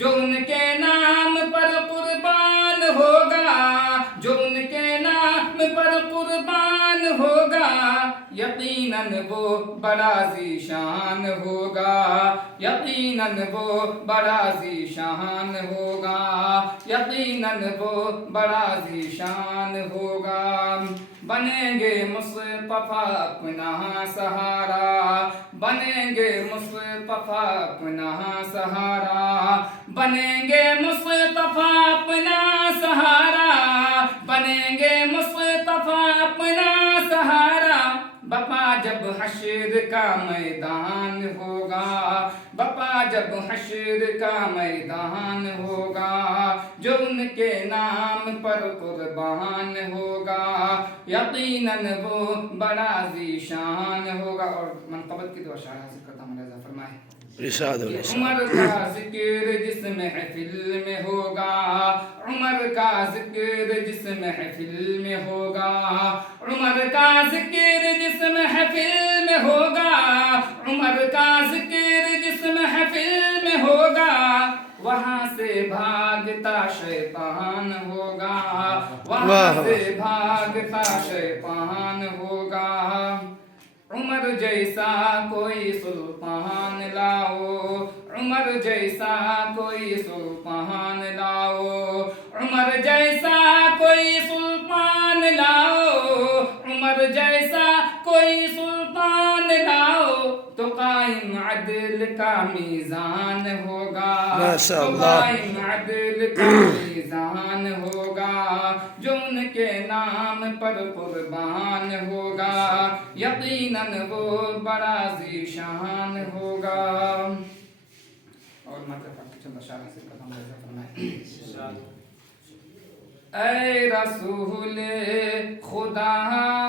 جو ان کے نام پر قربان ہوگا، جو ان کے نام پر قربان ہوگا، یقیناً وہ بڑا ذیشان ہوگا، یقیناً وہ بڑا ذیشان ہوگا، یقیناً وہ بڑا ذیشان ہوگا۔ بنیں گے مصطفیٰ اپنا سہارا، بنیں گے مصطفیٰ اپنا سہارا، بنیں گے مصطفیٰ اپنا سہارا، بنیں گے مصطفیٰ اپنا سہارا۔ بپا جب حشر کا میدان ہوگا، بپا جب حشر کا میدان ہوگا، جو ان کے نام پر قربان ہوگا، یقیناً وہ بڑا ذیشان ہوگا۔ اور منقبت کی دعا شاعر حاصل کرتا ہوں، رضا فرمائے عمر کا ذکر جس محفل میں ہوگا، عمر کا ذکر جس محفل میں ہوگا، عمر کا ذکر جس محفل میں ہوگا، عمر کا ذکر جس محفل میں ہوگا، وہاں سے بھاگتا شیطان ہوگا، وہاں سے بھاگتا شیطان ہوگا۔ عمر جیسا کوئی سلطان لاؤ، عمر جیسا کوئی سلطان لاؤ، عمر جیسا کوئی سلطان لاؤ، عمر جیسا کوئی سلطان لاؤ، تو قائم عدل کا میزان ہوگا، تو قائم عدل کا میزان ہوگا، جو ان کے نام پر قربان ہوگا، یقیناً وہ بڑا ذیشان ہوگا۔ اور چند اشعار سے قدم رضا فرمائے۔ اے رسول خدا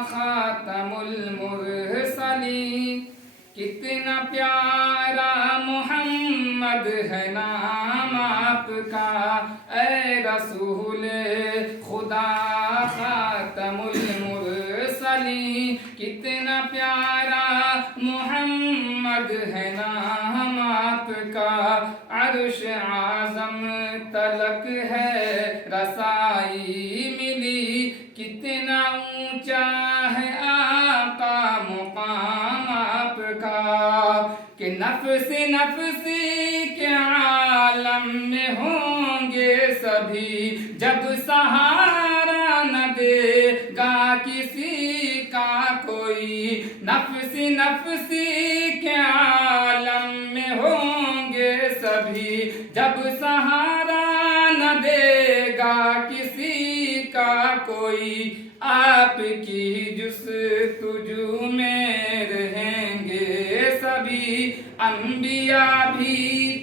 خاتم المرسلین، کتنا پیارا محمد ہے نام آپ کا، اے رسول خدا خاتم المرسلین، کتنا پیارا محمد ہے نام آپ کا، عرش اعظم تلک ہے رسائی ملی، کتنا اونچا ہے آقا مقام آپ کا، کہ نفسی نفسی کے عالم میں ہوں گے سبھی، جب سہارا نہ دے گا کسی کا کوئی، نفسی نفسی کے عالم میں ہوں گے سبھی، جب سہارا نہ دے گا کسی کا کوئی، آپ کی جستجو میں رہیں گے سبھی، انبیاء بھی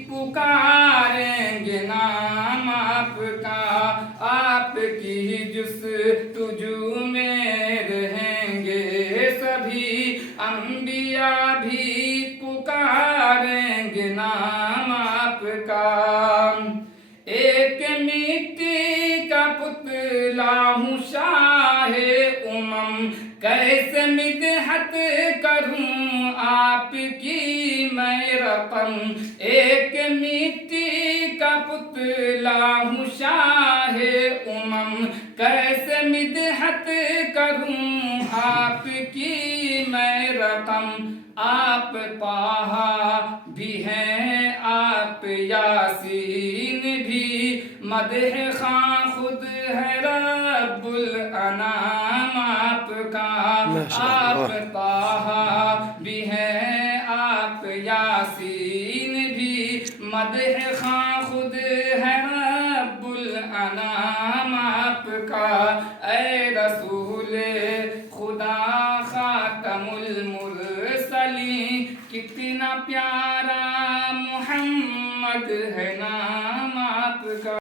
پکاریں گے نام آپ کا، آپ کی جستجو میں رہیں گے سبھی، انبیاء بھی پکاریں گے نام آپ کا۔ ایک مٹی کا پتلا ہوں شاہ امم، کیسے مدحت کروں آپ کی میں رقم، ایک مٹی کا پتلا ہوں شاہ امم، کیسے مدحت کروں آپ کی میں رقم، آپ طٰہٰ بھی ہیں آپ یاسین بھی، مدح خواں خود ہے رب الانام آپ کا، آپ طٰہٰ بھی ہیں آپ یاسین بھی، مدح خواں خود ہے رب الانام آپ کا، اے رسول خدا خاتم المرسلین، کتنا پیارا محمد ہے نام آپ کا۔